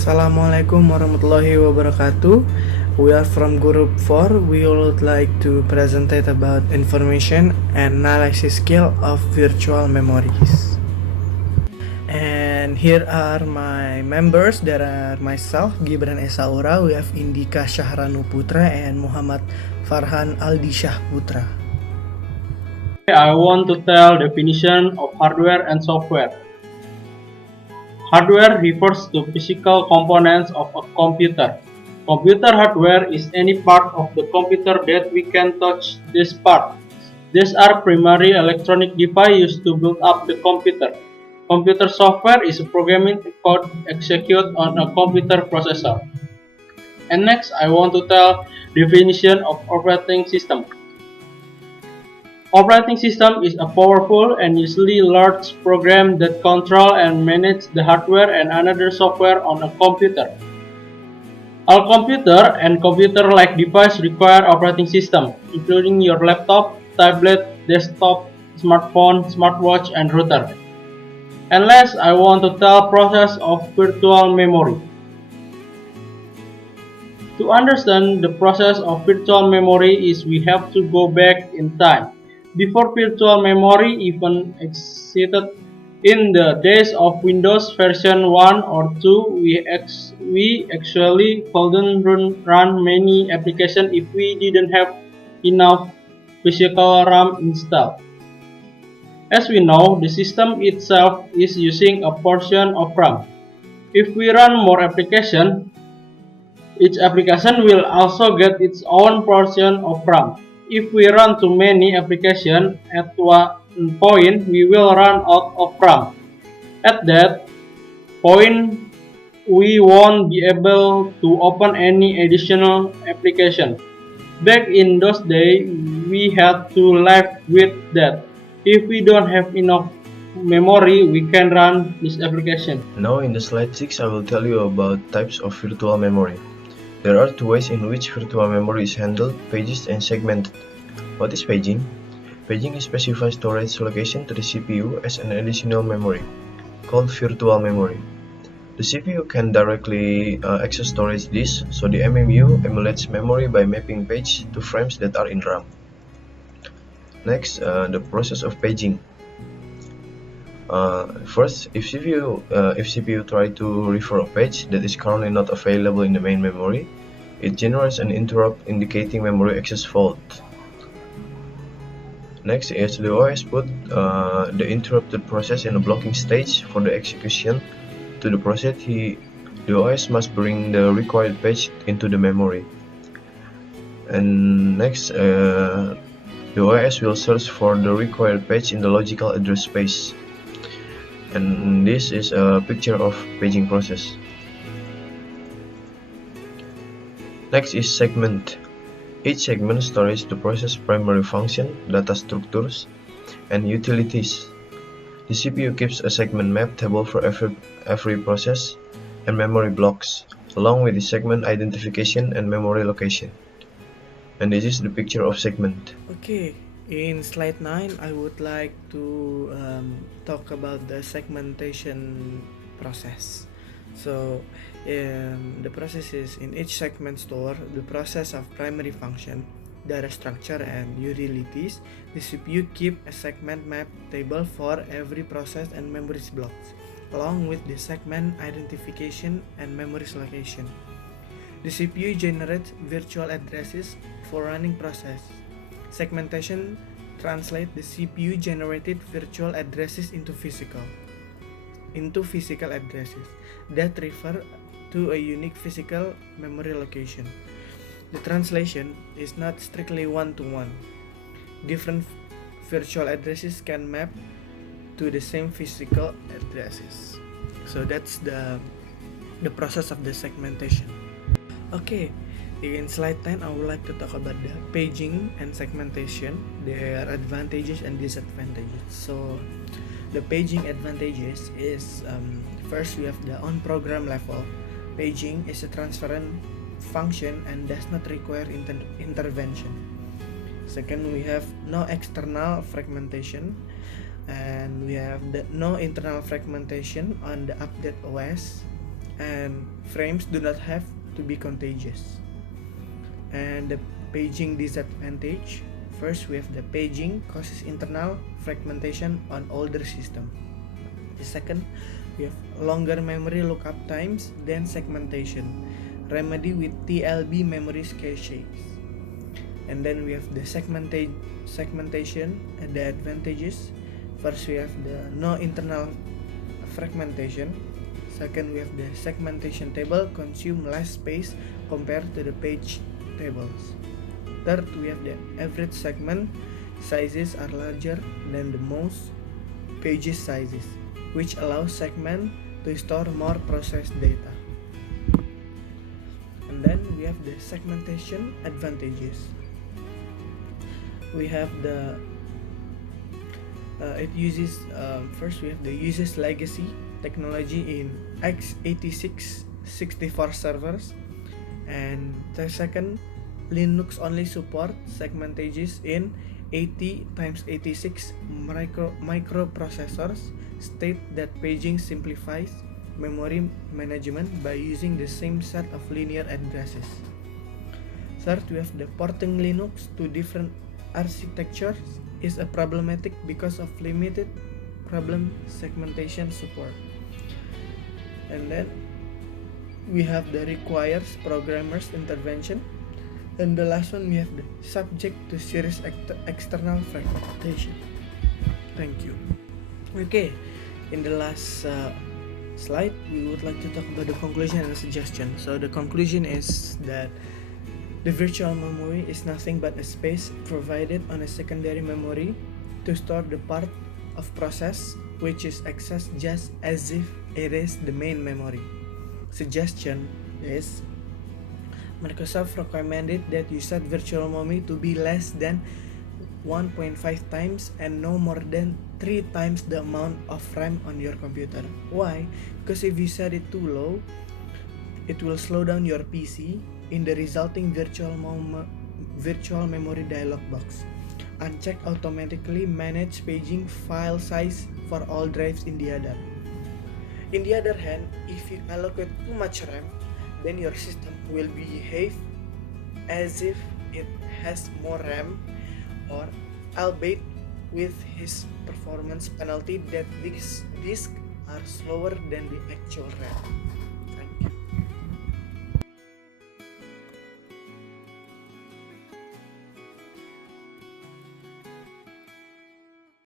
Assalamualaikum warahmatullahi wabarakatuh. We are from Group 4. We would like to present about information and analysis skill of virtual memories. And here are my members. There are myself, Gibran Esa Aura. We have Indika Syahranu Putra and Muhammad Farhan Aldisyah Putra. I want to tell definition of hardware and software. Hardware refers to physical components of a computer. Computer hardware is any part of the computer that we can touch this part. These are primary electronic devices used to build up the computer. Computer software is a programming code executed on a computer processor. And next, I want to tell definition of operating system. Operating system is a powerful and usually large program that control and manage the hardware and another software on a computer. All computer and computer-like devices require operating system, including your laptop, tablet, desktop, smartphone, smartwatch, and router. And last, I want to tell process of virtual memory. To understand the process of virtual memory is we have to go back in time. Before virtual memory even existed in the days of Windows version 1 or 2, we actually couldn't run many applications if we didn't have enough physical RAM installed. As we know, the system itself is using a portion of RAM. If we run more applications, each application will also get its own portion of RAM. If we run too many applications at one point, we will run out of RAM. At that point, we won't be able to open any additional application. Back in those days, we had to live with that. If we don't have enough memory, we can run this application. Now in the slide 6, I will tell you about types of virtual memory. There are two ways in which virtual memory is handled, paged and segmented. What is paging? Paging is specified storage location to the CPU as an additional memory, called virtual memory. The CPU can directly access storage disk, so the MMU emulates memory by mapping page to frames that are in RAM. Next, the process of paging. First, if CPU tries to refer a page that is currently not available in the main memory, it generates an interrupt indicating memory access fault. Next is the OS put the interrupted process in a blocking stage for the execution. To the process, the OS must bring the required page into the memory. And next, the OS will search for the required page in the logical address space. And this is a picture of paging process. Next is segment. Each segment stores the process primary function, data structures, and utilities. The CPU keeps a segment map table for every process and memory blocks, along with the segment identification and memory location. And this is the picture of segment. Okay, in slide 9, I would like to talk about the segmentation process. So, the process is in each segment store the process of primary function, data structure, and utilities. The CPU keep a segment map table for every process and memory blocks, along with the segment identification and memory location. The CPU generates virtual addresses for running process. Segmentation translates the CPU generated virtual addresses into physical addresses that refer to a unique physical memory location. The translation is not strictly one-to-one. Different virtual addresses can map to the same physical addresses. So that's the process of the segmentation. Okay, in slide 10, I would like to talk about the paging and segmentation, their advantages and disadvantages. So, the paging advantages is first we have the on-program level. Paging is a transparent function and does not require intervention. Second, we have no external fragmentation, and we have no internal fragmentation on the update OS. and frames do not have to be contagious. And the paging disadvantage, first we have the paging causes internal fragmentation on older system. The second, we have longer memory lookup times than segmentation, remedy with TLB memory caches. And then we have the segmentation and the advantages. First we have the no internal fragmentation. Second, we have the segmentation table consume less space compared to the page tables. Third, we have the average segment sizes are larger than the most pages sizes, which allows segment to store more processed data. And then we have the segmentation advantages. We have the first we have the uses legacy technology in x86 64 servers, and the second, Linux only support segmentages in 80x86 microprocessors. State that paging simplifies memory management by using the same set of linear addresses. Third, we have the porting Linux to different architectures is a problematic because of limited problem segmentation support. And then we have the requires programmers intervention, and the last one we have the subject to serious external fragmentation. Thank you. Okay, in the last slide we would like to talk about the conclusion and suggestion. So the conclusion is that the virtual memory is nothing but a space provided on a secondary memory to store the part of process which is accessed just as if it is the main memory. Suggestion is Microsoft recommended that you set virtual memory to be less than 1.5 times and no more than 3 times the amount of RAM on your computer. Why? Because if you set it too low, it will slow down your PC in the resulting virtual memory dialog box. Uncheck automatically manage paging file size for all drives in the other. In the other hand, if you allocate too much RAM, then your system will behave as if it has more RAM, or albeit with his performance penalty that these disks are slower than the actual RAM.